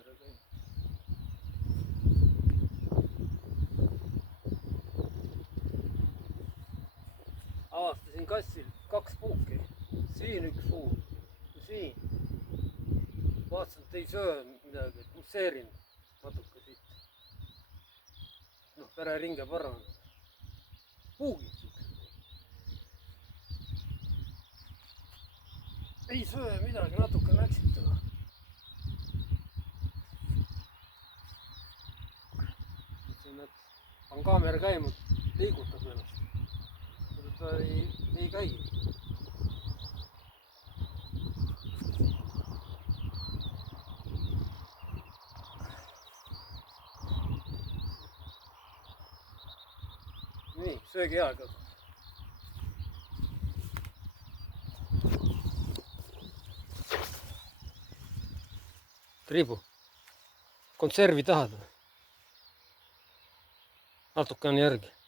kaamera käima. Avastasin kassil 2 puuki. Siin üks suur ja siin. Vaatasin, et ei söö midagi, et musseerin natuke siit. Noh, vereringe paraneb. Puugid siuksed. Ei söö midagi, natuke näksitama. Mõtlesin, et on kaamera käima, liigutab ennast. Ta ei käi. Nii, söögi aeg on. Triibu, konservi tahad või? Natuke on järgi.